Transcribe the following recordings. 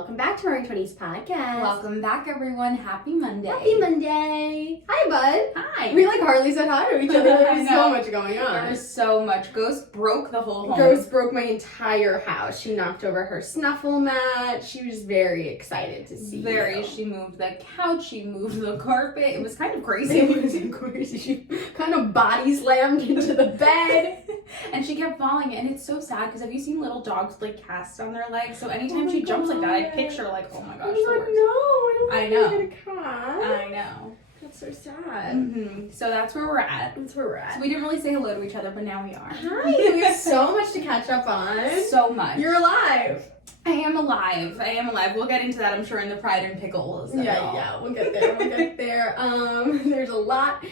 welcome back to RAWring Twenties Podcast. Welcome back, everyone. Happy Monday. Happy Monday. Hi, bud. Hi. We hardly said hi to each other. There's so much going on. There was so much. Ghost broke the whole home. Ghost broke my entire house. She knocked over her snuffle mat. She was very excited to see you. She moved the couch. She moved the carpet. It was kind of crazy. It was crazy. She kind of body slammed into the bed. And she kept falling. And it's so sad because have you seen little dogs like cast on their legs? So anytime she jumps like that, I picture like, oh my gosh, the worst. I know. That's so sad. Mm-hmm. So that's where we're at. So we didn't really say hello to each other, but now we are. Hi. We have so much to catch up on. So much. You're alive. I am alive. We'll get into that, I'm sure, in the Pride and Pickles. Yeah, we'll get there. There's a lot.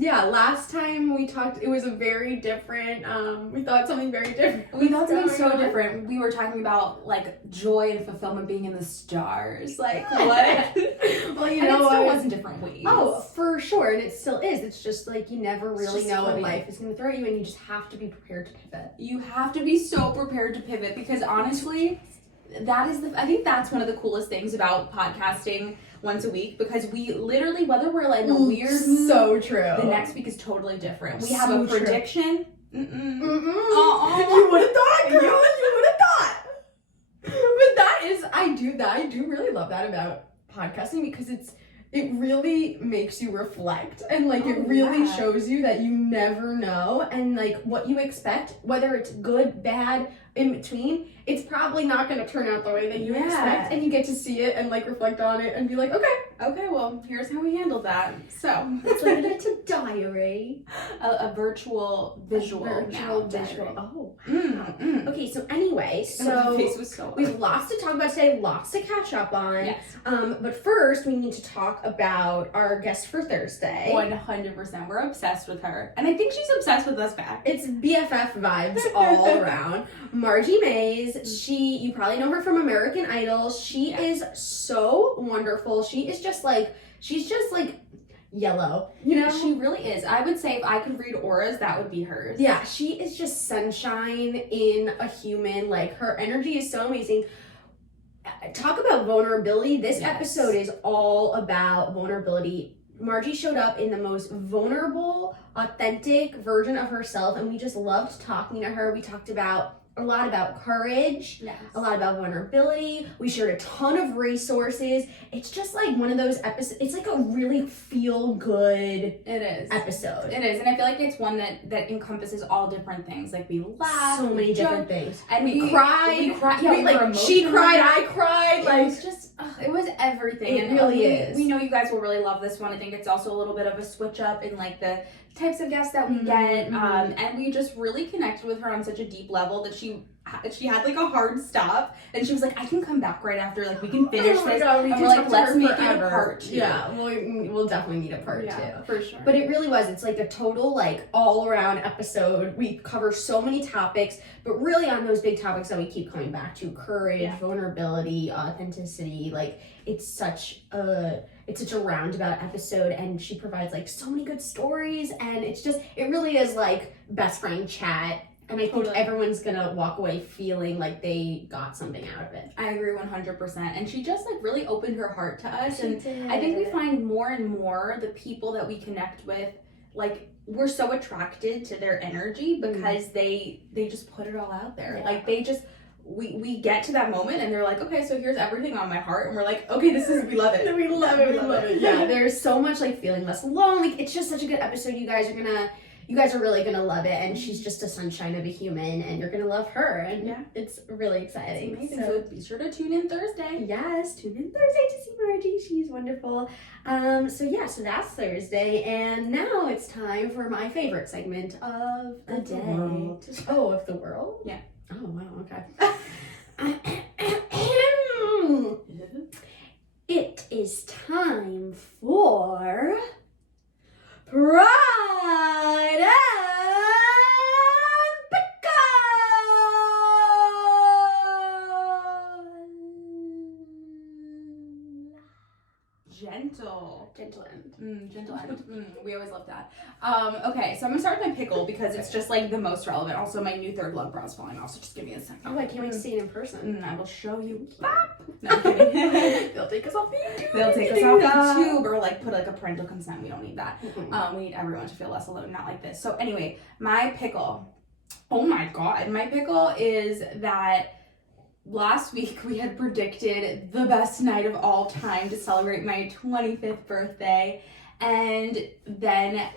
Last time we talked, it was a very different, we thought something very different. We thought something so different. We were talking about, like, joy and fulfillment being in the stars. Like, what? Well, you know, it still was in different ways. Oh, for sure, and it still is. It's just, like, you never really know what life is going to throw at you, and you just have to be prepared to pivot. You have to be so prepared to pivot, because honestly, I think that's one of the coolest things about podcasting once a week, because we literally, whether we're like in a weird so true, the next week is totally different. We have a prediction. You would have thought, girl. You would have thought. But I do really love that about podcasting, because it really makes you reflect, and like it really shows you that you never know, and like what you expect, whether it's good, bad, in between, it's probably not going to turn out the way that you expect, and you get to see it and like reflect on it and be like, okay, well, here's how we handled that. So it's like it's a diary, a virtual visual. Oh, okay. So anyway, my face was so we have lots to talk about today, lots to catch up on. Yes. But first we need to talk about our guest for Thursday. 100%. We're obsessed with her, and I think she's obsessed with us back. It's BFF vibes all around. Margie Mays, you probably know her from American Idol. She is so wonderful. She's just like yellow, you know? She really is. I would say if I could read auras, that would be hers. Yeah, she is just sunshine in a human. Like, her energy is so amazing. Talk about vulnerability. This episode is all about vulnerability. Margie showed up in the most vulnerable, authentic version of herself, and we just loved talking to her. We talked a lot about courage, a lot about vulnerability. We shared a ton of resources. It's just like one of those episodes. It's like a really feel-good episode. It is, and I feel like it's one that encompasses all different things. Like, we laugh, so many different things, and we cried. Yeah, she cried, I cried. Like, it was just, it was everything. It really is. We know you guys will really love this one. I think it's also a little bit of a switch up in like the types of guests that we get, and we just really connected with her on such a deep level that she had like a hard stop, and she was like, I can come back right after, like we can finish this. God, and we're like, let's make it a part 2. Yeah, we'll definitely need a part 2 for sure. But it really was. It's like a total like all around episode. We cover so many topics, but really on those big topics that we keep coming back to: courage, vulnerability, authenticity. Like, it's such a roundabout episode, and she provides like so many good stories, and it really is like best friend chat. And I think everyone's gonna walk away feeling like they got something out of it. I agree 100%. And she just like really opened her heart to us. She did. I think we find more and more the people that we connect with, like, we're so attracted to their energy because they just put it all out there. Yeah. Like, they just we get to that moment and they're like, okay, so here's everything on my heart, and we're like, okay, we love it. We love it. Yeah, there's so much like feeling less alone. Like, it's just such a good episode. You guys are really gonna love it, and she's just a sunshine of a human, and you're gonna love her, and it's really exciting. It's amazing. So be sure to tune in Thursday. Yes, tune in Thursday to see Margie. She's wonderful. So that's Thursday, and now it's time for my favorite segment of the day. World. Oh, of the world? Yeah. Oh, wow, okay. It is time for Pride and Pickle. Gentle. gentle end. We always love that. Okay, so I'm gonna start with my pickle because it's just like the most relevant. Also, my new third love brow's falling off, so just give me a second. Oh, I can't wait to see it in person. I will show you. Bop. No, I'm kidding. They'll take us off the YouTube. They'll take us off YouTube or like put like a parental consent. We don't need that. We need everyone to feel less alone, not like this. So anyway, my pickle. Oh my god, my pickle is that last week we had predicted the best night of all time to celebrate my 25th birthday, and then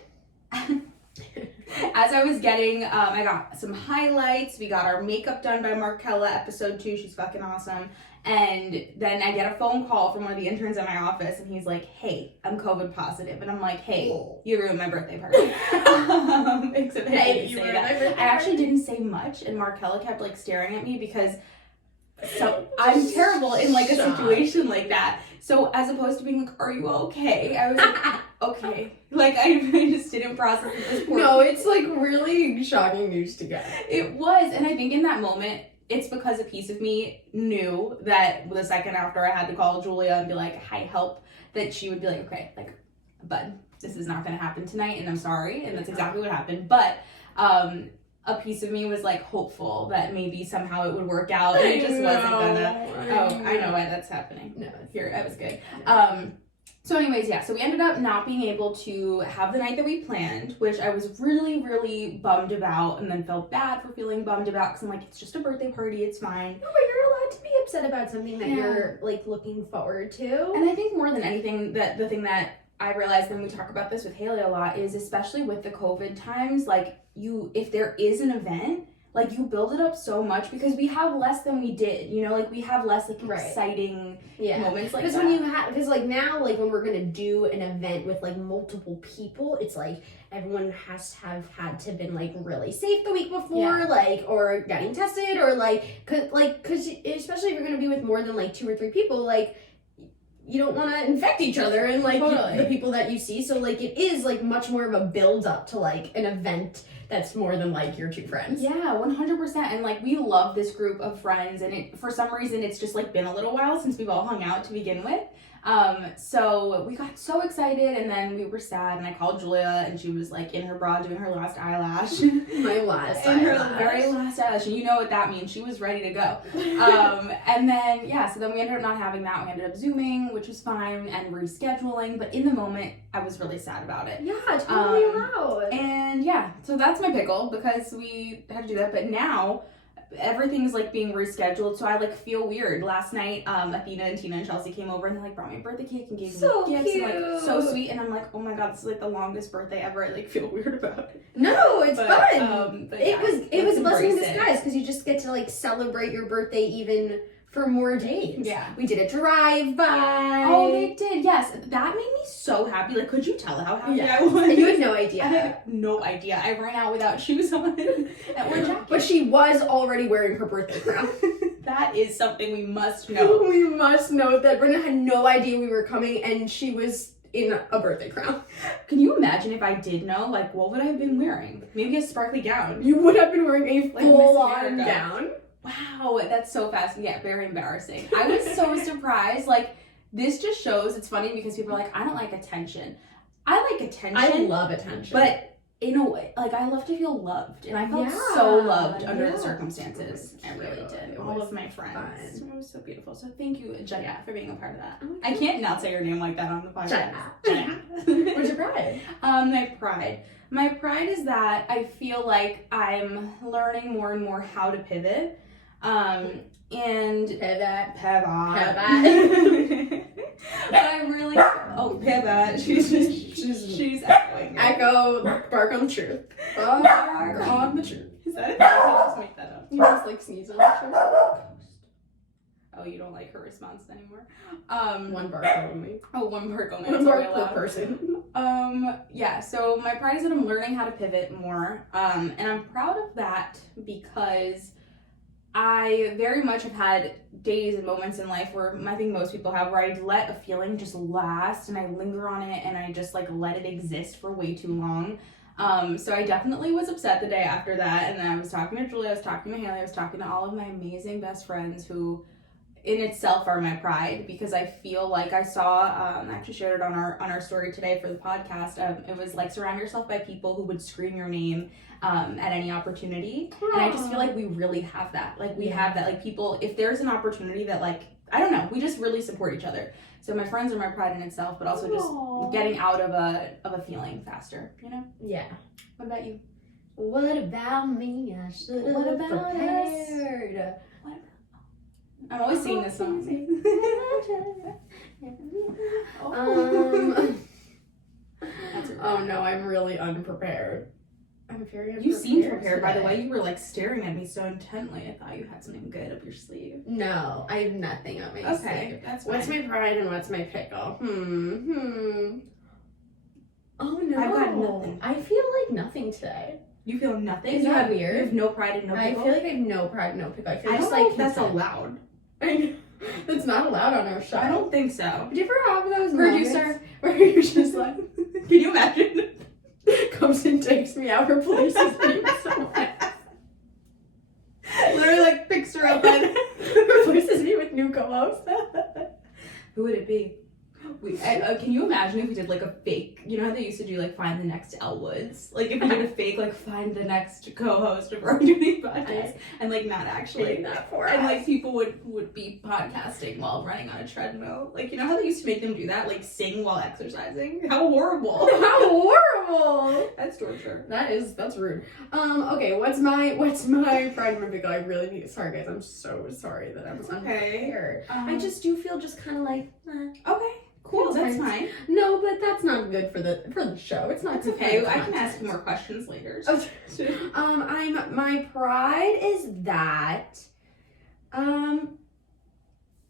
as I was getting, I got some highlights. We got our makeup done by Markella, episode 2. She's fucking awesome. And then I get a phone call from one of the interns at my office, and he's like, hey, I'm COVID positive. And I'm like, hey, you ruined my birthday party. Except I didn't say that. I actually didn't say much, and Markella kept like staring at me because I'm terrible in like a situation like that. So as opposed to being like, are you okay? I was like, okay. Like I just didn't process it at this point. No, it's like really shocking news to get. It was, and I think in that moment, it's because a piece of me knew that the second after I had to call Julia and be like, hi, help, that she would be like, okay, like, bud, this is not going to happen tonight, and I'm sorry, and that's exactly what happened. But a piece of me was like hopeful that maybe somehow it would work out, and it just wasn't gonna. I know why that's happening. No, here, that was good. So anyways, yeah, so we ended up not being able to have the night that we planned, which I was really, really bummed about, and then felt bad for feeling bummed about, because I'm like, it's just a birthday party, it's fine. No, but you're allowed to be upset about something that you're, like, looking forward to. And I think more than anything, that the thing that I realized when we talk about this with Haley a lot is, especially with the COVID times, like, if there is an event, like, you build it up so much because we have less than we did, you know, like, we have less, like, exciting moments like that. Because when you have, because, like, now, like, when we're gonna do an event with, like, multiple people, it's, like, everyone has to have had to been, like, really safe the week before, like, or getting tested, or, like, cause especially if you're gonna be with more than, like, 2 or 3 people, like, you don't want to infect each other and, like, the people that you see. So, like, it is, like, much more of a build-up to, like, an event that's more than, like, your 2 friends. Yeah, 100%. And, like, we love this group of friends. And for some reason, it's just, like, been a little while since we've all hung out to begin with. So we got so excited, and then we were sad, and I called Julia, and she was, like, in her bra doing her last eyelash. My last and eyelash. Her very last eyelash, and you know what that means. She was ready to go. And then, yeah, so then we ended up not having that. We ended up Zooming, which was fine, and rescheduling, but in the moment, I was really sad about it. Yeah, totally allowed. And, yeah, so that's my pickle, because we had to do that, but now everything's like being rescheduled, so I like feel weird. Last night, Athena and Tina and Chelsea came over and they like brought me a birthday cake and gave me gifts and like so sweet, and I'm like, oh my god, this is like the longest birthday ever. I like feel weird about it. No, it's fun. But it was a blessing in disguise because you just get to like celebrate your birthday even for more days. Yeah. We did a drive-by. Oh, they did, yes. That made me so happy. Like, could you tell how happy I was? And you had no idea. I had no idea. I ran out without shoes on and one jacket. But she was already wearing her birthday crown. That is something we must know. We must know that Brenda had no idea we were coming, and she was in a birthday crown. Can you imagine if I did know? Like, what would I have been wearing? Maybe a sparkly gown. You would have been wearing a full-on gown. Wow, that's so fast. Yeah, very embarrassing. I was so surprised. Like, this just shows, it's funny because people are like, I don't like attention. I like attention. I love attention. But in a way, like, I love to feel loved. And I felt so loved under the circumstances. I really did. All of my friends. It was so beautiful. So thank you, Jaya, for being a part of that. I can't not say your name like that on the podcast. Jaya. What's your pride? My pride is that I feel like I'm learning more and more how to pivot. And pivot. But I really pivot. She's echoing. Echo, bark on the truth. Bark on the truth. Is that it? I'll just make that up. You just like sneeze on the truth. Oh, you don't like her response anymore? One bark only. Oh, one bark only. One bark per person. Yeah, so my pride is that I'm learning how to pivot more. And I'm proud of that because I very much have had days and moments in life where I think most people have, where I let a feeling just last and I linger on it and I just like let it exist for way too long. So I definitely was upset the day after that, and then I was talking to Julia, I was talking to Haley, I was talking to all of my amazing best friends who in itself are my pride, because I feel like I saw, I actually shared it on our story today for the podcast. It was like, surround yourself by people who would scream your name at any opportunity. Aww. And I just feel like we really have that. Like we have that, like people, if there's an opportunity that like, I don't know, we just really support each other. So my friends are my pride in itself, but also just getting out of a feeling faster, you know? Yeah. What about you? What about me? I should have prepared. I'm always singing this song. Oh no, I'm really unprepared. I'm very unprepared. You seemed prepared, by the way. You were like staring at me so intently. I thought you had something good up your sleeve. No, I have nothing up my sleeve. Okay, that's fine. What's my pride and what's my pickle? Oh no. I've got nothing. I feel like nothing today. You feel nothing? Is that weird? You have no pride and no pickle? I feel like I have no pride and no pickle. I feel I just don't know like if that's allowed. That's not allowed on our show. I don't think so. Did you ever have those Producer moments where you're just like, can you imagine? Comes and takes me out, replaces me with someone else. Literally like picks her up and replaces me with new co-hosts. Who would it be? Can you imagine if we did like a fake, you know how they used to do like find the next Elle Woods? Like if we did a fake like find the next co-host of our Twenties Podcast and like not actually that for and us. like people would be podcasting while running on a treadmill. Like you know how they used to make them do that? Like sing while exercising? How horrible. How horrible. That's torture. That's rude. Okay, what's my pride and my pickle? I really need, sorry guys, I'm so sorry that I was unprepared. I just do feel just kind of like, okay. Cool, that's fine. No, but that's not good for the show. It's not. It's okay. I can ask you more questions later. My pride is that,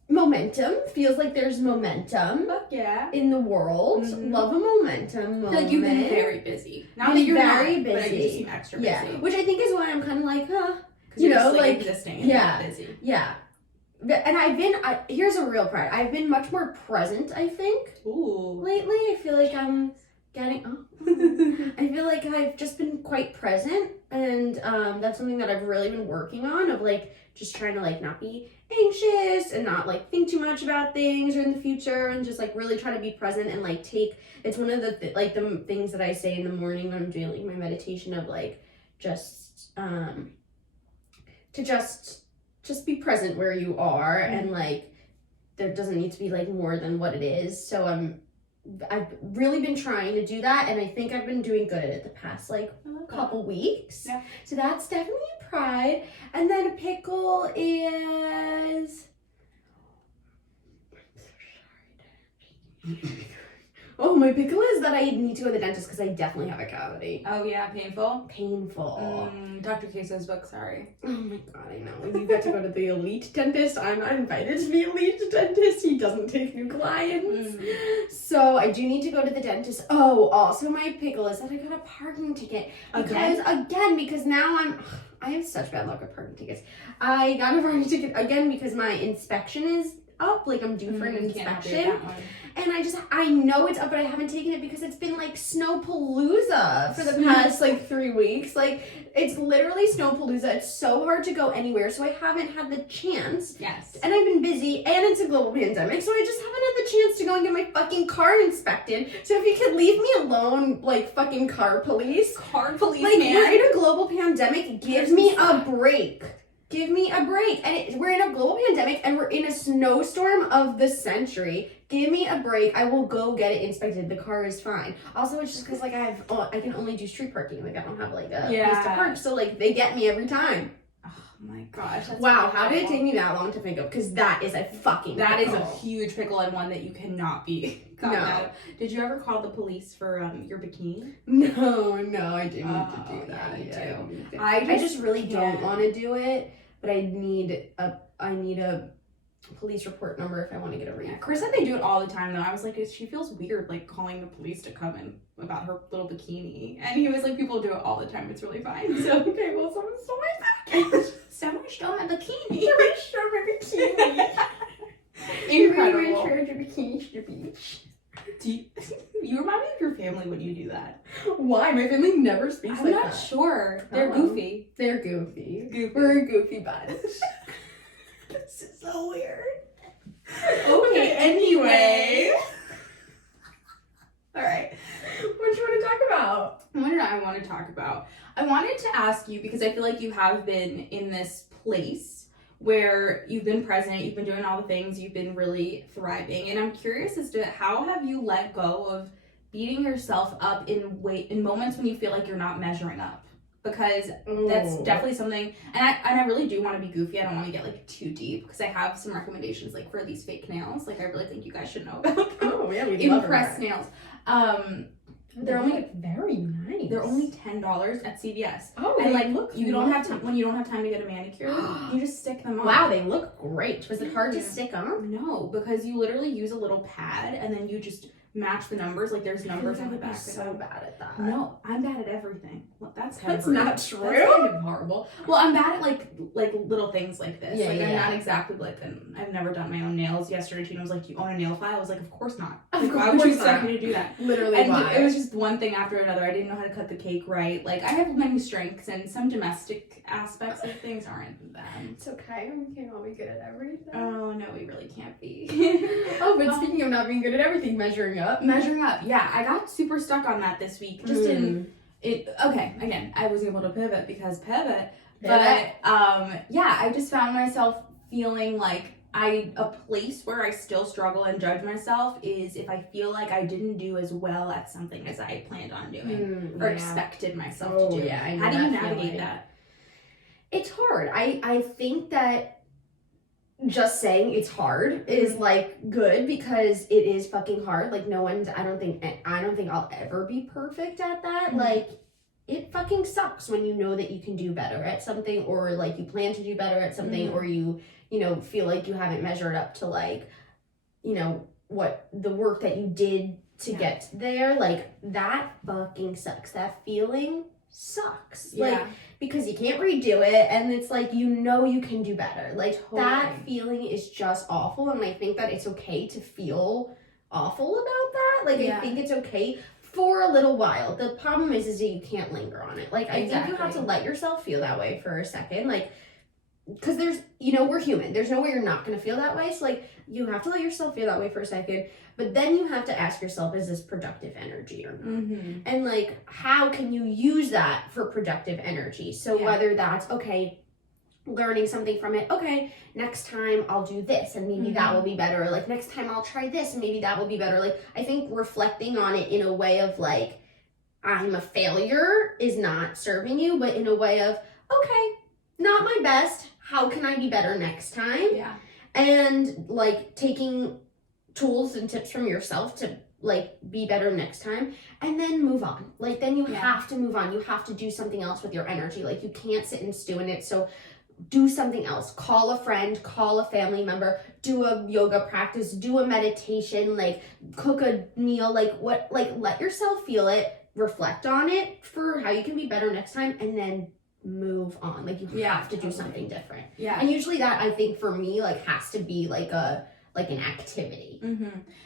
momentum. Feels like there's momentum. Fuck yeah. In the world. Mm-hmm. Love a momentum moment. I feel like you've been very busy. Now that you're very busy. But you just seem extra busy. Yeah, which I think is why I'm kind of like, you know, just, like existing and yeah, busy. Yeah. And here's a real pride. I've been much more present, I think. Ooh. Lately, I feel like I'm getting, I feel like I've just been quite present. And that's something that I've really been working on, of like, just trying to like not be anxious and not like think too much about things or in the future, and just like really try to be present and like it's one of the the things that I say in the morning when I'm doing like my meditation, of like just to be present where you are, and like there doesn't need to be like more than what it is. So I've really been trying to do that, and I think I've been doing good at it the past like couple weeks. Yeah. So that's definitely a pride. And then a pickle is oh, my pickle is that I need to go to the dentist because I definitely have a cavity. Oh yeah, painful? Painful. Dr. Queso's book, sorry. Oh my god, I know. You got to go to the elite dentist. I'm not invited to the elite dentist. He doesn't take new clients. So I do need to go to the dentist. Oh, also my pickle is that I got a parking ticket. Because now I have such bad luck with parking tickets. I got a parking ticket again because my inspection is up. Like I'm due for an inspection. And I know it's up, but I haven't taken it because it's been like Snowpalooza for the past like 3 weeks. Like it's literally Snowpalooza. It's so hard to go anywhere, so I haven't had the chance. Yes. And I've been busy, and it's a global pandemic, so I just haven't had the chance to go and get my fucking car inspected. So if you could leave me alone, like fucking car police. Car police, like, man. We're in a global pandemic. Give me a break. Give me a break. And we're in a global pandemic, and we're in a snowstorm of the century. Give me a break. I will go get it inspected. The car is fine. Also, it's just because like I can only do street parking. Like I don't have like a place to park. So like they get me every time. Oh my gosh. Wow. How did it take me that long to think of? Because that is a fucking That pickle. is a huge pickle, and one that you cannot be gotten out. Did you ever call the police for your bikini? No, I didn't need to do that. Yeah, you do. I just really don't want to do it, but I need a police report number if I want to get a refund. Chris said they do it all the time though. I was like, she feels weird like calling the police to come in about her little bikini, and he was like, people do it all the time. It's really fine. So okay, well, someone stole my bikini. Someone stole my bikini. Someone stole my bikini. Incredible. You charge your bikini to the beach. You remind me of your family when you do that. Why? My family never speaks I'm like not that. sure. They're goofy. They're goofy. We're a goofy bunch. This is so weird. Okay, anyway. All right. What do you want to talk about? What did I want to talk about? I wanted to ask you, because I feel like you have been in this place where you've been present, you've been doing all the things, you've been really thriving. And I'm curious as to how have you let go of beating yourself up in moments when you feel like you're not measuring up? Because that's definitely something, and I really do want to be goofy. I don't want to get like too deep, because I have some recommendations like for these fake nails. Like I really think you guys should know about. Oh yeah, we love impressed nails. They're only very nice. They're only $10 at CVS. Oh, and like look you don't have time when you don't have time to get a manicure. You just stick them on. Wow, they look great. Was it hard to stick on? No, because you literally use a little pad and then you just match the numbers. Like there's numbers on the back. So bad at that. No, I'm bad at everything. Well, that's not true. That's kind of horrible. Well, I'm bad at like little things like this. Yeah, like yeah. I'm not exactly like I've never done my own nails. Yesterday, Tina was like, "Do you own a nail file?" I was like, "Of course not. Like, why would you expect me to do that?" Literally, and why? it was just one thing after another. I didn't know how to cut the cake right. Like I have many strengths, and some domestic aspects of things aren't them. It's okay. We can't all be good at everything. Oh no, we really can't be. Oh, but speaking of not being good at everything, measuring up. Yeah, I got super stuck on that this week. Just in it. Okay, again, I was able to pivot because pivot. But yeah, I just found myself feeling like a place where I still struggle and judge myself is if I feel like I didn't do as well at something as I planned on doing or expected myself to do. Yeah, I know. How do you navigate that? It's hard. I think that just saying it's hard is like good, because it is fucking hard. Like I don't think I'll ever be perfect at that. Like it fucking sucks when you know that you can do better at something, or like you plan to do better at something, or you feel like you haven't measured up to like, what the work that you did to get there. Like that fucking sucks. That feeling sucks. Like, because you can't redo it, and it's like you can do better. Like that feeling is just awful, and I think that it's okay to feel awful about that. Like I think it's okay for a little while. The problem is that you can't linger on it. Like I think you have to let yourself feel that way for a second. Like, because there's we're human. There's no way you're not gonna feel that way. So like you have to let yourself feel that way for a second. But then you have to ask yourself, is this productive energy or not? And like, how can you use that for productive energy? So whether that's, okay, learning something from it, okay, next time I'll do this and maybe that will be better. Or like, next time I'll try this and maybe that will be better. Like, I think reflecting on it in a way of like, I'm a failure is not serving you, but in a way of, okay, not my best. How can I be better next time? Yeah. And like taking tools and tips from yourself to like be better next time, and then move on. Like then you have to move on. You have to do something else with your energy. Like you can't sit and stew in it. So do something else. Call a friend, call a family member, do a yoga practice, do a meditation, like cook a meal, like let yourself feel it, reflect on it for how you can be better next time, and then move on. Like you have to do something different. Yeah. And usually that, I think for me, like has to be like an activity.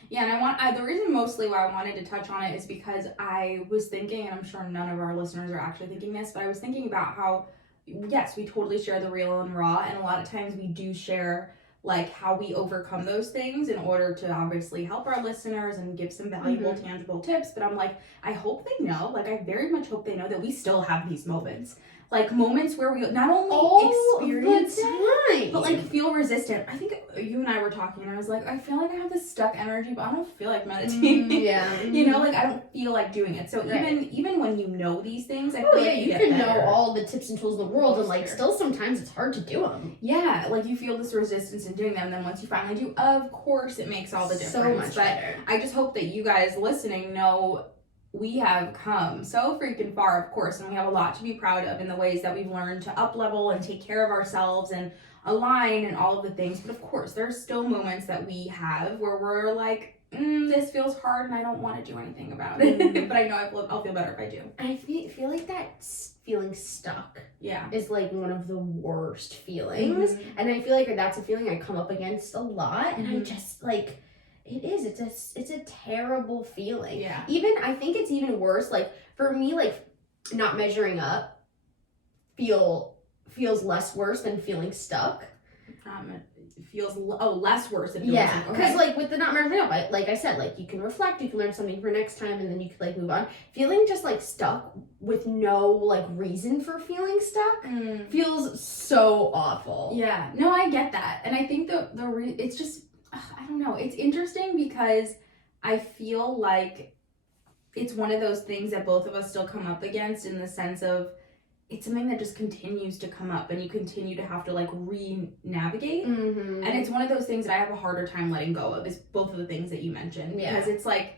Yeah, and the reason mostly why I wanted to touch on it is because I was thinking, and I'm sure none of our listeners are actually thinking this, but I was thinking about how, yes, we totally share the real and raw, and a lot of times we do share like how we overcome those things in order to obviously help our listeners and give some valuable, tangible tips. But I'm like, I hope they know, like I very much hope they know that we still have these moments. Like moments where we not only experience it, but like feel resistant. I think you and I were talking, and I was like, I feel like I have this stuck energy, but I don't feel like meditating. Like I don't feel like doing it. So even when you know these things, I feel like you can know all the tips and tools in the world, and like still sometimes it's hard to do them. Yeah, like you feel this resistance in doing them, and then once you finally do, of course it makes all the difference. So much better. I just hope that you guys listening know we have come so freaking far, of course, and we have a lot to be proud of in the ways that we've learned to up level and take care of ourselves and align and all of the things. But of course, there's still moments that we have where we're like, this feels hard and I don't want to do anything about it. But I know I'll feel better if I do. I feel like that feeling stuck is like one of the worst feelings. And I feel like that's a feeling I come up against a lot. And I just like... It's a terrible feeling. Yeah. Even, I think it's even worse, like, for me, like, not measuring up feels less worse than feeling stuck. feels less worse if you yeah, because like with the not measuring up, like I said, like you can reflect, you can learn something for next time, and then you can like move on. Feeling just like stuck with no like reason for feeling stuck feels so awful. Yeah, no, I get that, and I think it's just I don't know, it's interesting because I feel like it's one of those things that both of us still come up against, in the sense of it's something that just continues to come up and you continue to have to like re-navigate. And it's one of those things that I have a harder time letting go of, is both of the things that you mentioned. Because it's like,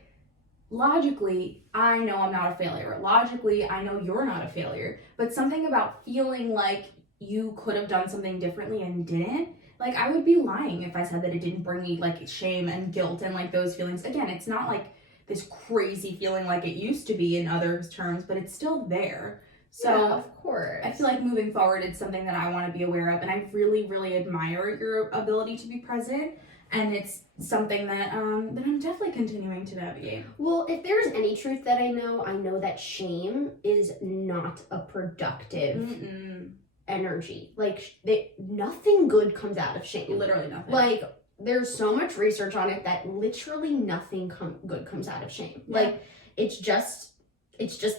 logically, I know I'm not a failure. Logically, I know you're not a failure. But something about feeling like you could have done something differently and didn't, like I would be lying if I said that it didn't bring me like shame and guilt and like those feelings. Again, it's not like this crazy feeling like it used to be in other terms, but it's still there. So yeah, of course. I feel like moving forward, it's something that I want to be aware of, and I really, really admire your ability to be present, and it's something that that I'm definitely continuing to navigate. Well, if there's any truth that I know that shame is not a productive energy. Like nothing good comes out of shame. Literally nothing. Like there's so much research on it that literally nothing good comes out of shame. Yeah. Like it's just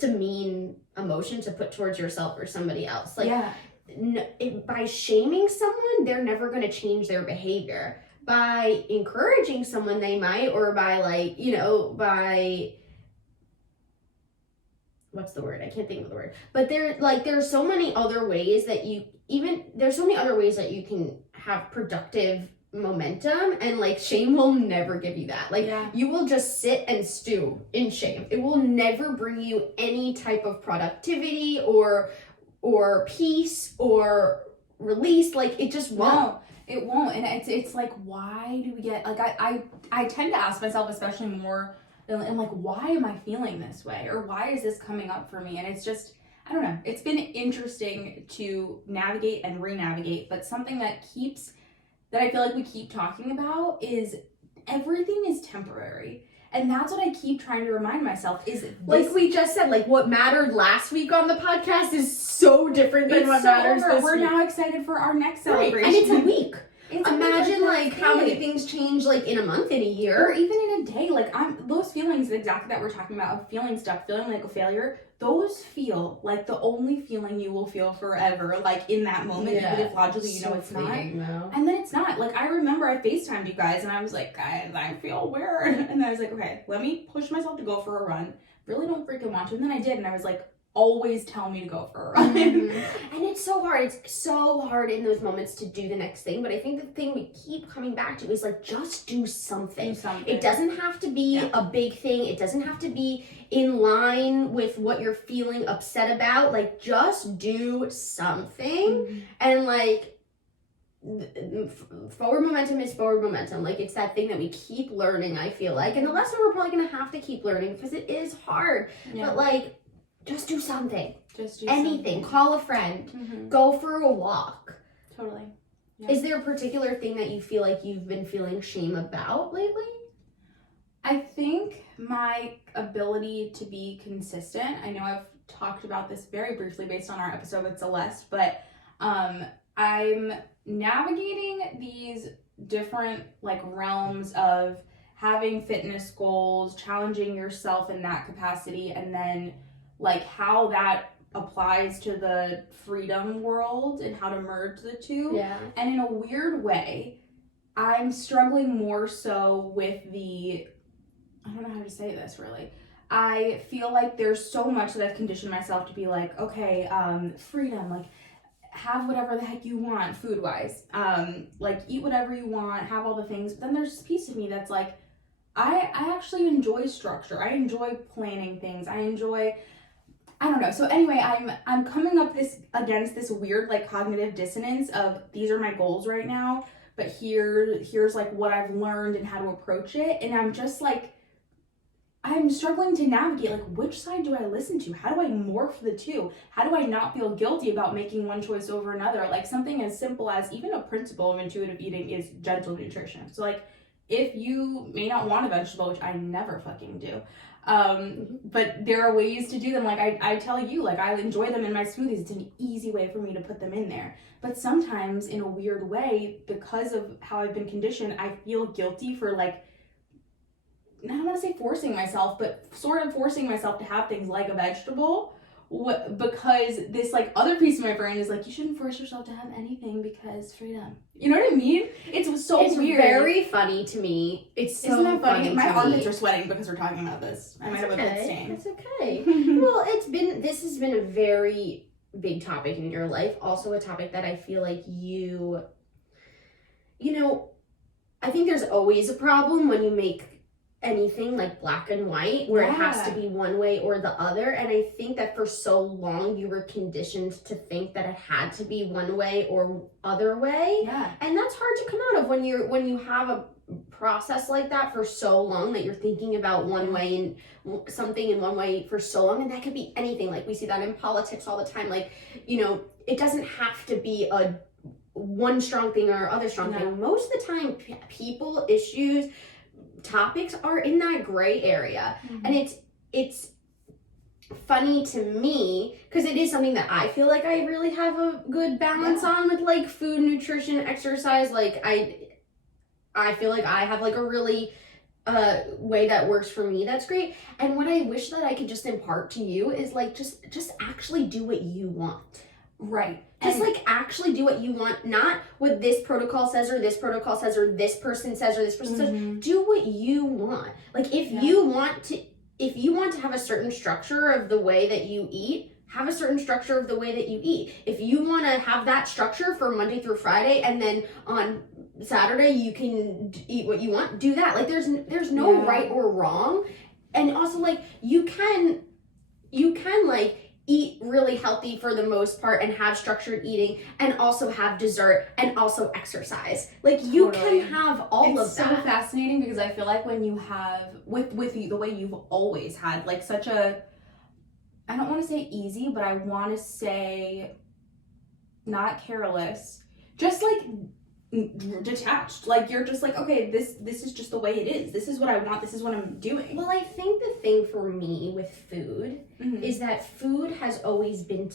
a mean emotion to put towards yourself or somebody else. Like by shaming someone, they're never going to change their behavior. By encouraging someone, they might, or by like, by what's the word? I can't think of the word. But there's so many other ways that you can have productive momentum, and like shame will never give you that. Like you will just sit and stew in shame. It will never bring you any type of productivity or peace or release. Like it just won't. No, it won't. And it's like, why do we get like I tend to ask myself, especially more, and like, why am I feeling this way, or why is this coming up for me? And it's just, I don't know, it's been interesting to navigate and re-navigate, but something that I feel like we keep talking about is everything is temporary. And that's what I keep trying to remind myself is like we just said, like what mattered last week on the podcast is so different than what matters this week. We're now excited for our next celebration. And it's a week. Imagine like how many things change like in a month, in a year, or even in a day. Like those feelings exactly that we're talking about, of feeling stuck, feeling like a failure, those feel like the only feeling you will feel forever, like in that moment, even if logically you know it's not. And then it's not. Like I remember I FaceTimed you guys and I was like, guys, I feel weird. And I was like, okay, let me push myself to go for a run. Really don't freaking want to. And then I did, and I was like, always tell me to go for a run. And it's so hard. It's so hard in those moments to do the next thing. But I think the thing we keep coming back to is like, just do something. It doesn't have to be a big thing. It doesn't have to be in line with what you're feeling upset about. Like just do something. And like forward momentum is forward momentum. Like it's that thing that we keep learning, I feel like. And the lesson we're probably going to have to keep learning because it is hard. But like, just do something. Just do anything. Something. Call a friend. Go for a walk. Totally. Yeah. Is there a particular thing that you feel like you've been feeling shame about lately? I think my ability to be consistent. I know I've talked about this very briefly based on our episode with Celeste, but I'm navigating these different like realms of having fitness goals, challenging yourself in that capacity, and then like how that applies to the freedom world and how to merge the two. Yeah. And in a weird way, I'm struggling more so with I don't know how to say this really. I feel like there's so much that I've conditioned myself to be like, okay, freedom, like have whatever the heck you want food-wise. Like eat whatever you want, have all the things. But then there's this piece of me that's like, I actually enjoy structure. I enjoy planning things. I don't know. So anyway, I'm coming up against this weird like cognitive dissonance of these are my goals right now, but here's like what I've learned and how to approach it, and I'm just like I'm struggling to navigate like which side do I listen to? How do I morph the two? How do I not feel guilty about making one choice over another? Like something as simple as even a principle of intuitive eating is gentle nutrition. So like if you may not want a vegetable, which I never fucking do, But there are ways to do them. Like I tell you, like I enjoy them in my smoothies. It's an easy way for me to put them in there. But sometimes in a weird way, because of how I've been conditioned, I feel guilty for like, I don't want to say forcing myself, but sort of forcing myself to have things like a vegetable. Because this like other piece of my brain is like, you shouldn't force yourself to have anything because freedom. You know what I mean? It's so weird. It's very funny to me. It's so Isn't that funny? My armpits me. are sweating because we're talking about this. I might have a blood stain. That's okay. Well, this has been a very big topic in your life. Also a topic that I feel like you know, I think there's always a problem when you make anything like black and white where it has to be one way or the other, and I think that for so long you were conditioned to think that it had to be one way or other way, and that's hard to come out of when you have a process like that for so long, that you're thinking about one way and something in one way for so long. And that could be anything. Like we see that in politics all the time. Like, you know, it doesn't have to be a one strong thing or other strong thing. Most of the time people, issues, topics are in that gray area. And it's funny to me because it is something that I feel like I really have a good balance on with like food, nutrition, exercise. Like I feel like I have like a really way that works for me that's great. And what I wish that I could just impart to you is like just actually do what you want. Right. Just like actually do what you want, not what this protocol says or this protocol says or this person says or this person says. Do what you want. Like if you want to have a certain structure of the way that you eat, have a certain structure of the way that you eat. If you want to have that structure for Monday through Friday and then on Saturday you can eat what you want, do that. Like there's no right or wrong. And also like you can like eat really healthy for the most part and have structured eating and also have dessert and also exercise. Like you can have all of that. It's so fascinating because I feel like when you have with the way you've always had like such a, I don't want to say easy, but I want to say not careless, just like detached. Like you're just like, okay, this is just the way it is. This is what I want. This is what I'm doing. Well, I think the thing for me with food is that food has always been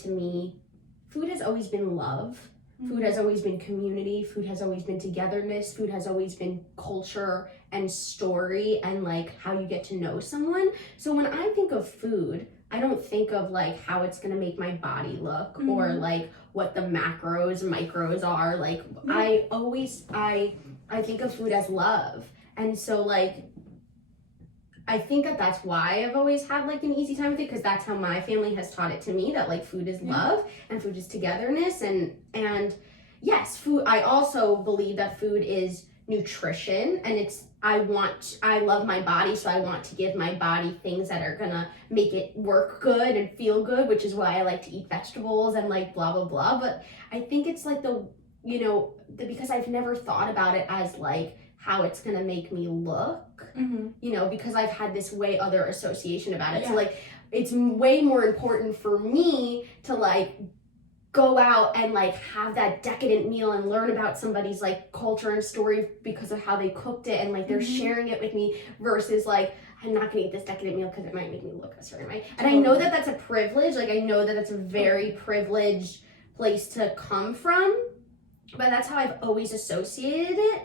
love. Food has always been community. Food has always been togetherness. Food has always been culture and story and like how you get to know someone. So when I think of food, I don't think of like how it's gonna make my body look or like what the macros, micros are. Like I think of food as love. And so like I think that that's why I've always had like an easy time with it, because that's how my family has taught it to me, that like food is love and food is togetherness and yes, food. I also believe that food is nutrition, and I love my body, so I want to give my body things that are gonna make it work good and feel good, which is why I like to eat vegetables and like blah blah blah. But I think it's like because I've never thought about it as like how it's gonna make me look, because I've had this way other association about it. So like it's way more important for me to like go out and like have that decadent meal and learn about somebody's like culture and story because of how they cooked it and like they're sharing it with me, versus like I'm not gonna eat this decadent meal because it might make me look a certain way. And I know that that's a privilege. Like I know that that's a very privileged place to come from, but that's how I've always associated it.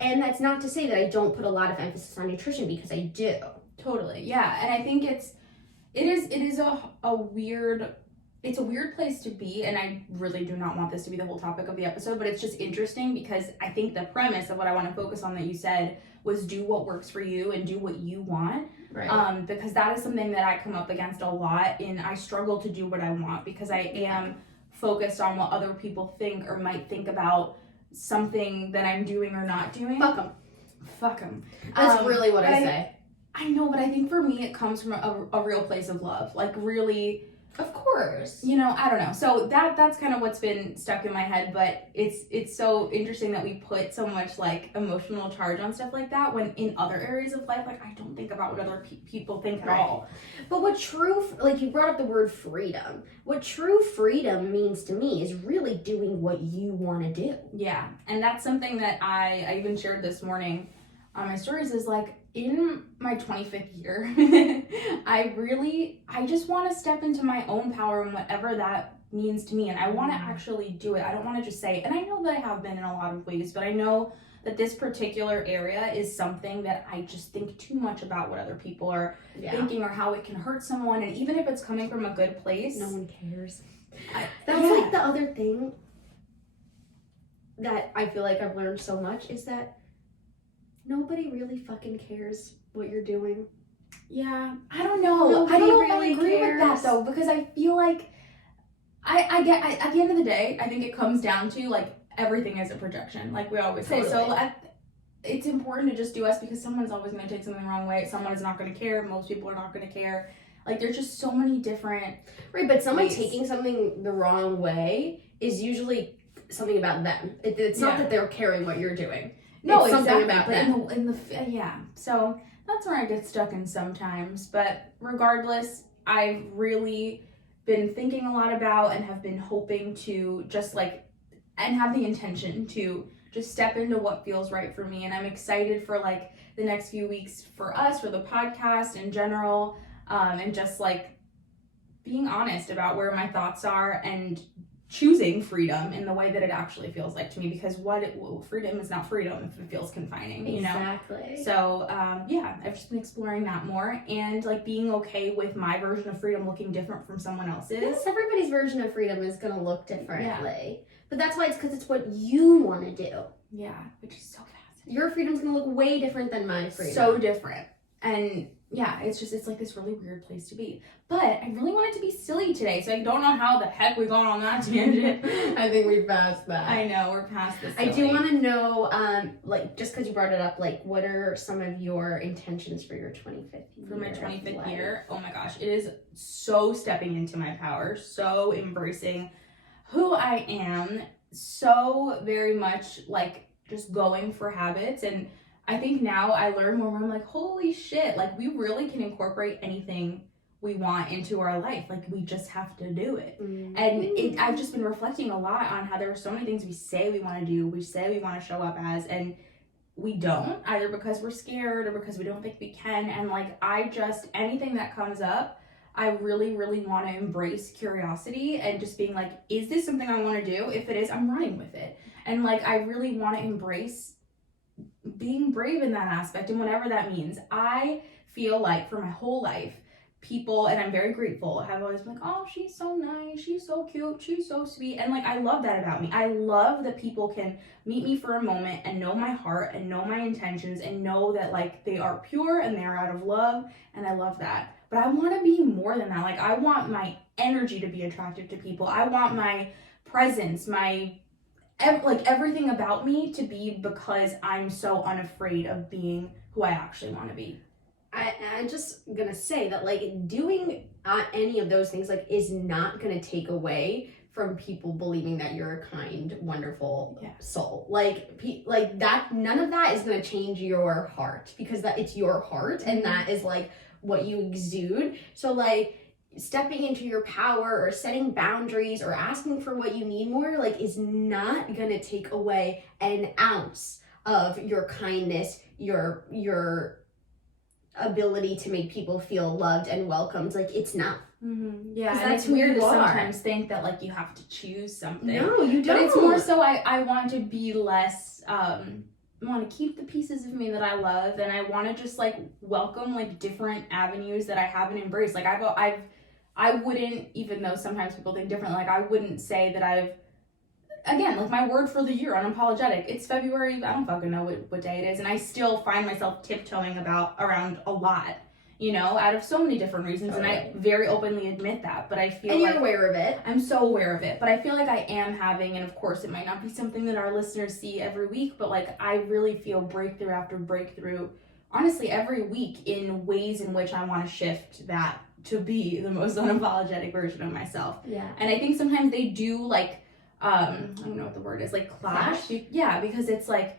And that's not to say that I don't put a lot of emphasis on nutrition, because I do. Totally, yeah. And I think it is a weird place to be, and I really do not want this to be the whole topic of the episode, but it's just interesting because I think the premise of what I want to focus on that you said was do what works for you and do what you want. Right. Because that is something that I come up against a lot, and I struggle to do what I want because I am focused on what other people think or might think about something that I'm doing or not doing. Fuck them. That's really what I say. I know, but I think for me it comes from a real place of love. Like really, of course. I don't know. So that's kind of what's been stuck in my head, but it's so interesting that we put so much like emotional charge on stuff like that when in other areas of life, like I don't think about what other people think at all. But what true, like you brought up the word freedom. What true freedom means to me is really doing what you want to do. Yeah. And that's something that I even shared this morning on my stories, is like, in my 25th year, I just want to step into my own power and whatever that means to me. And I want to actually do it. I don't want to just say it. And I know that I have been in a lot of ways, but I know that this particular area is something that I just think too much about what other people are thinking or how it can hurt someone. And even if it's coming from a good place. No one cares. That's like the other thing that I feel like I've learned so much is that nobody really fucking cares what you're doing. Yeah, I don't know. Nobody I don't really agree cares. with that though, because I feel like at the end of the day, I think it comes down to like everything is a projection, like we always say. So it's important to just do us because someone's always going to take something the wrong way. Someone is not going to care. Most people are not going to care. Like there's just so many different but someone ways. taking something the wrong way is usually something about them. It's not that they're caring what you're doing. No, it's exactly. Something about them. So that's where I get stuck in sometimes. But regardless, I've really been thinking a lot about and have been hoping to just like, and have the intention to just step into what feels right for me. And I'm excited for like the next few weeks for us, for the podcast in general, and just like being honest about where my thoughts are and choosing freedom in the way that it actually feels like to me, because freedom is not freedom if it feels confining, you know? Exactly. So, I've just been exploring that more and like being okay with my version of freedom looking different from someone else's. Yes, everybody's version of freedom is going to look differently. But that's why it's because it's what you want to do. Yeah, which is so fascinating. Your freedom's going to look way different than my freedom. So different. And yeah, it's like this really weird place to be. But I really wanted to be silly today, so I don't know how the heck we got on that tangent. I think we passed that. I know, we're past this. I do want to know, just because you brought it up, like, what are some of your intentions for your 25th year? For my 25th year? Oh my gosh, it is so stepping into my power, so embracing who I am, so very much, like, just going for habits. And I think now I learn more where I'm like, holy shit, like, we really can incorporate anything we want into our life. Like, we just have to do it. Mm-hmm. And I've just been reflecting a lot on how there are so many things we say we want to do, we say we want to show up as, and we don't, either because we're scared or because we don't think we can. And like, anything that comes up, I really, really want to embrace curiosity and just being like, is this something I want to do? If it is, I'm running with it. And like, I really want to embrace being brave in that aspect, and whatever that means. I feel like for my whole life, people, and I'm very grateful, have always been like, oh, she's so nice, she's so cute, she's so sweet. And like, I love that about me. I love that people can meet me for a moment and know my heart and know my intentions and know that like they are pure and they're out of love, and I love that. But I want to be more than that. Like, I want my energy to be attractive to people. I want my presence, everything about me to be because I'm so unafraid of being who I actually want to be. I'm just gonna say that like doing any of those things like is not gonna take away from people believing that you're a kind, wonderful soul. Like that, none of that is gonna change your heart, because that it's your heart and that is like what you exude. So like, stepping into your power or setting boundaries or asking for what you need more, like, is not gonna take away an ounce of your kindness, your ability to make people feel loved and welcomed. Like, it's not. Mm-hmm. Yeah, and that's it's weird to are. sometimes think that like you have to choose something. No, you don't. But it's more so I want to be less. I want to keep the pieces of me that I love, and I want to just like welcome like different avenues that I haven't embraced. Like I wouldn't, even though sometimes people think differently, like I wouldn't say that again, like my word for the year, unapologetic. It's February, I don't fucking know what day it is, and I still find myself tiptoeing around a lot, you know, out of so many different reasons, and I very openly admit that, but I feel and like... you're aware of it. I'm so aware of it, but I feel like I am having, and of course it might not be something that our listeners see every week, but like I really feel breakthrough after breakthrough, honestly, every week in ways in which I want to shift that to be the most unapologetic version of myself. Yeah. And I think sometimes they do like, I don't know what the word is, like clash. Yeah, because it's like,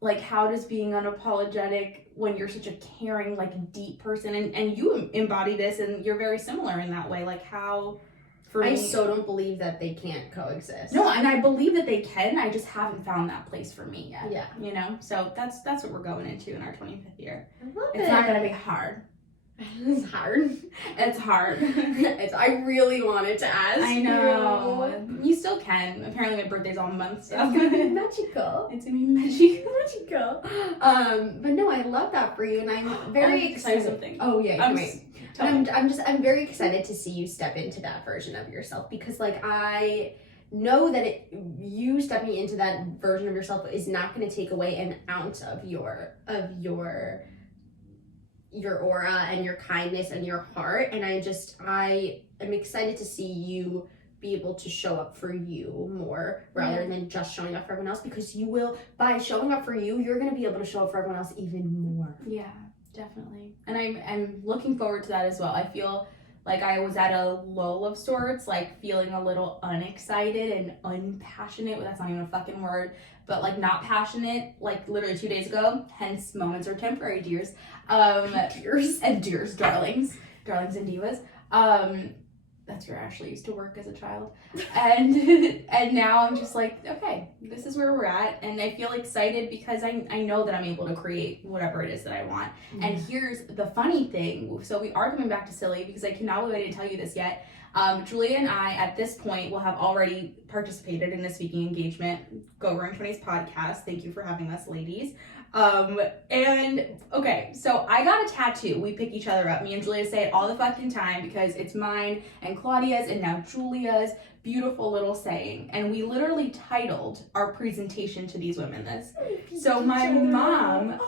like how does being unapologetic when you're such a caring, like deep person, and you embody this and you're very similar in that way, like how For me, I so don't believe that they can't coexist. no, and I believe that they can. I just haven't found that place for me yet. Yeah. You know? So that's what we're going into in our 25th year. I love It's not going to be hard. It's hard. It's hard. I really wanted to ask. I know. You still can. Apparently my birthday's all month, so. It's gonna be magical. It's going to be magical. Magical. But no, I love that for you, and I'm very excited. Something. Oh yeah, wait. I'm very excited to see you step into that version of yourself, because like I know that you stepping into that version of yourself is not going to take away an ounce of your aura and your kindness and your heart, and I am excited to see you be able to show up for you more rather than just showing up for everyone else, because you will, by showing up for you, you're going to be able to show up for everyone else even more. Yeah, definitely. And I'm looking forward to that as well. I feel like I was at a lull of sorts, like feeling a little unexcited and unpassionate. That's not even a fucking word, but like not passionate, like literally 2 days ago. Hence, moments are temporary, dears. Dears, darlings and divas. That's where Ashley used to work as a child. And now I'm just like, okay, this is where we're at. And I feel excited because I know that I'm able to create whatever it is that I want. Mm-hmm. And here's the funny thing. So we are coming back to Silly, because I cannot believe I didn't tell you this yet. Julia and I, at this point, will have already participated in a speaking engagement. RAWring Twenties Podcast. Thank you for having us, ladies. And okay, so I got a tattoo. We pick each other up. Me and Julia say it all the fucking time because it's mine and Claudia's and now Julia's beautiful little saying. And we literally titled our presentation to these women this. So my mom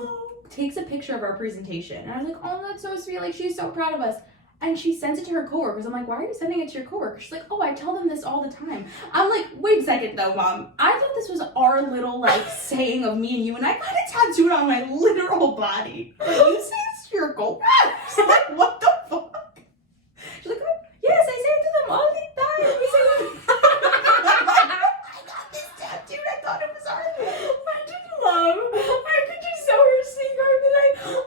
takes a picture of our presentation, and I was like, oh, that's so sweet. Like, she's so proud of us. And she sends it to her coworkers. I'm like, why are you sending it to your coworkers? She's like, oh, I tell them this all the time. I'm like, wait a second though, Mom. I thought this was our little like saying of me and you, and I got it tattooed on my literal body. But you say this to your coworkers? I'm like, what the fuck? She's like, yes, I say it to them all the time. I got this tattooed. I thought it was ours. I could just sew her sneaker and be like, oh,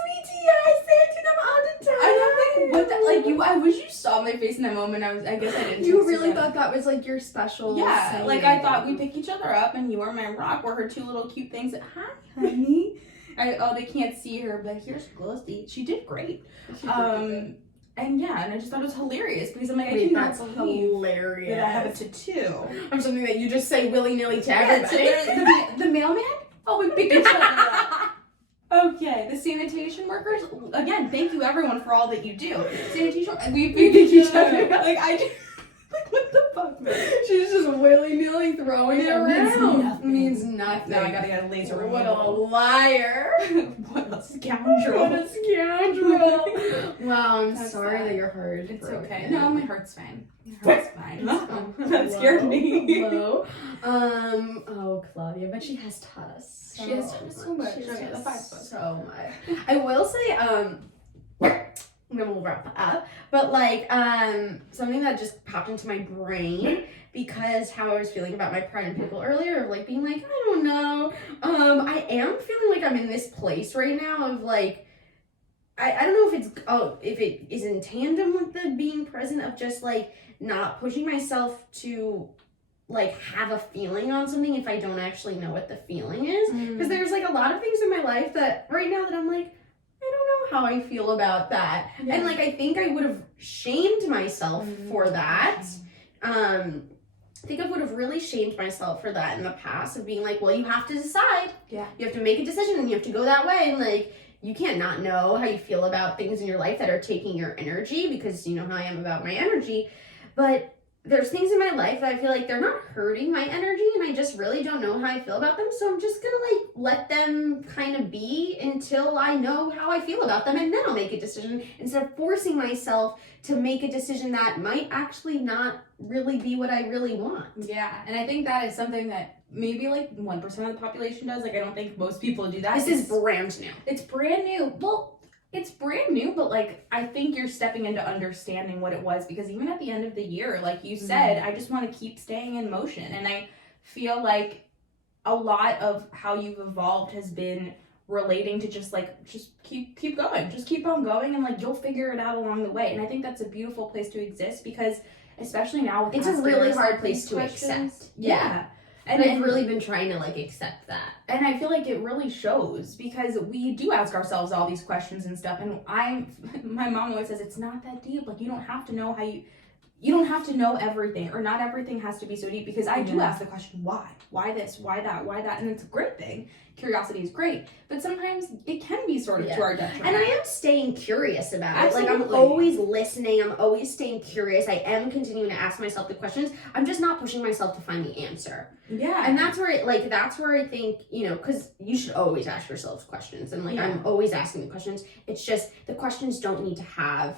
sweetie, I say it to them all the time. I'm like, what the, like, I wish you saw my face in that moment. I guess I didn't. You really thought that was like your special saying. Like I thought we pick each other up and you are my rock. Were her two little cute things. Hi, honey. They can't see her, but here's Ghosty. She did great. And yeah, and I just thought it was hilarious because I'm like, I cannot believe hilarious that I have a tattoo. Of something that you just say willy-nilly to everybody. The mailman? Oh, we picked each other up. Okay, the sanitation workers, again, thank you everyone for all that you do. Sanitation, we picked each other up. Like, what the fuck, man? She's just willy-nilly throwing it around. Means nothing. Now I gotta get a laser removal. What a liar. What a scoundrel. What a scoundrel. Wow, I'm That's sorry sad. that your heart It's broken. okay. No, my heart's fine. My heart's fine. That scared me. Hello. Oh, Claudia, but she has taught us She has taught us so much. She has Okay, taught the us 5 books. so much. I will say, and then we'll wrap up. But like, something that just popped into my brain because how I was feeling about my pride and pickle earlier, of like being like, I don't know. I am feeling like I'm in this place right now of like, I don't know if it is in tandem with the being present of just like not pushing myself to like have a feeling on something if I don't actually know what the feeling is. Because there's like a lot of things in my life that right now that I'm like, I don't know how I feel about that. Yeah. And like I think I would have shamed myself for that. I think I would have really shamed myself for that in the past of being like, well, you have to decide. Yeah. You have to make a decision and you have to go that way. And like, you can't not know how you feel about things in your life that are taking your energy, because you know how I am about my energy. But there's things in my life that I feel like they're not hurting my energy and I just really don't know how I feel about them. So I'm just gonna like let them kind of be until I know how I feel about them, and then I'll make a decision instead of forcing myself to make a decision that might actually not really be what I really want. Yeah, and I think that is something that maybe like 1% of the population does. Like I don't think most people do that. This is brand new. It's brand new. Well, it's brand new, but like I think you're stepping into understanding what it was, because even at the end of the year, like you said, I just want to keep staying in motion. And I feel like a lot of how you've evolved has been relating to just keep going, just keep on going, and like you'll figure it out along the way. And I think that's a beautiful place to exist, because especially now with it's a really hard place to accept. Yeah. And I've really been trying to like accept that. And I feel like it really shows, because we do ask ourselves all these questions and stuff. And my mom always says, it's not that deep. Like, you don't have to know you don't have to know everything, or not everything has to be so deep, because I do ask the question, why? Why this? Why that? Why that? And it's a great thing. Curiosity is great, but sometimes it can be sort of to our detriment. And I am staying curious about it. Absolutely. Like, I'm always listening. I'm always staying curious. I am continuing to ask myself the questions. I'm just not pushing myself to find the answer. Yeah. And that's where I think, you know, because you should always ask yourselves questions. And, like, I'm always asking the questions. It's just the questions don't need to have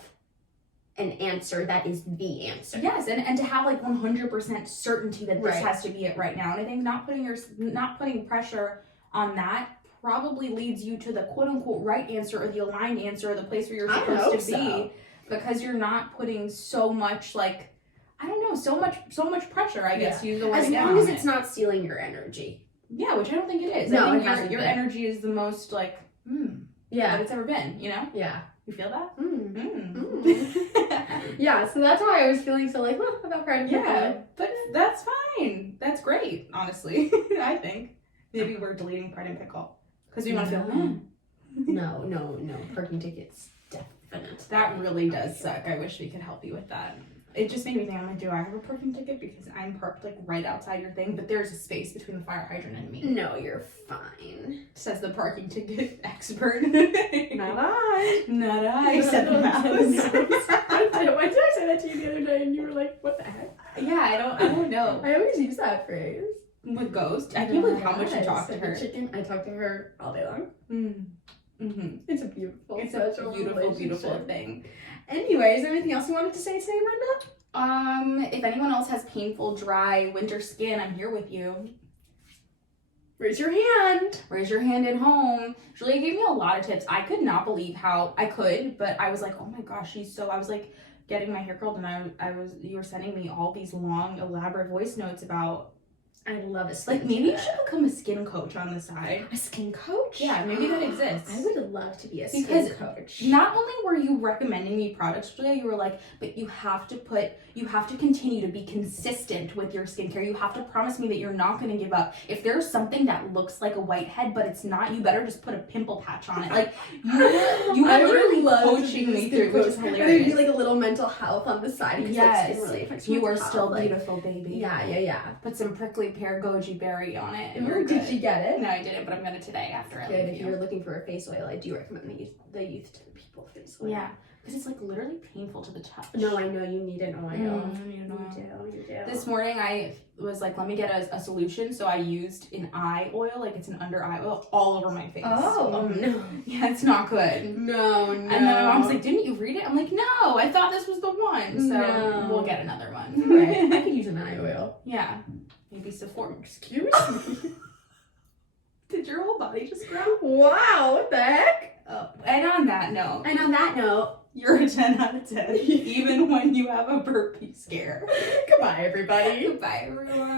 an answer that is the answer. Yes, and to have like 100% certainty that this has to be it right now. And I think not putting pressure on that probably leads you to the quote unquote right answer, or the aligned answer, or the place where you're supposed to be, because you're not putting so much like, I don't know, so much pressure, I guess, you as long as it's not stealing your energy. Yeah, which I don't think it is. No, I think your energy is the most like that it's ever been, you know? Yeah. You feel that? Yeah, so that's why I was feeling so like, about Pride and Pickle. Yeah, but that's fine. That's great, honestly. I think. Maybe we're deleting Pride and Pickle because we want to feel, No. Parking tickets, definitely. That really does suck. I wish we could help you with that. It just made me think, I'm like, do I have a parking ticket? Because I'm parked like right outside your thing, but there's a space between the fire hydrant and me. No, you're fine. Says the parking ticket expert. Not I. Not I, said the mouse. Why did I say that to you the other day and you were like, what the heck? Yeah, I don't know. I always use that phrase. With Ghost? I can't believe how much you talk to her. I talk to her all day long. Mm-hmm. It's a beautiful beautiful thing. Anyway, is there anything else you wanted to say today, Brenda? If anyone else has painful, dry, winter skin, I'm here with you. Raise your hand. Raise your hand at home. Julia gave me a lot of tips. I could not believe how I could, but I was like, oh my gosh, I was like getting my hair curled, and you were sending me all these long, elaborate voice notes about. I love a skin. Like, maybe you should become a skin coach on the side. A skin coach? Yeah, maybe that exists. I would love to be a skin coach. Not only were you recommending me products, Julia, you were like, but you have to continue to be consistent with your skincare. You have to promise me that you're not going to give up. If there's something that looks like a whitehead, but it's not, you better just put a pimple patch on it. Like, you were literally coaching me through, which is hilarious. There'd be like a little mental health on the side, because like, skin really affects you are mental still health, beautiful, baby. Yeah. Put some prickly pear goji berry on it. And Did you get it? No, I didn't, but I'm gonna today after I leave If you're looking for a face oil, I do recommend the Youth to the People face oil. Yeah, because it's like literally painful to the touch. No, I know you need an oil. You do. This morning I was like, let me get a solution, so I used an eye oil, like it's an under eye oil, all over my face. Oh no. Yeah, it's not good. No. And then my mom's like, didn't you read it? I'm like, no, I thought this was the one. So we'll get another one. Right. I could use an eye oil. Yeah. Maybe Sephora. Excuse me. Did your whole body just grow? Wow, what the heck? Oh, and on that note, you're a 10 out of 10, even when you have a burpee scare. Goodbye, everybody. Goodbye, everyone.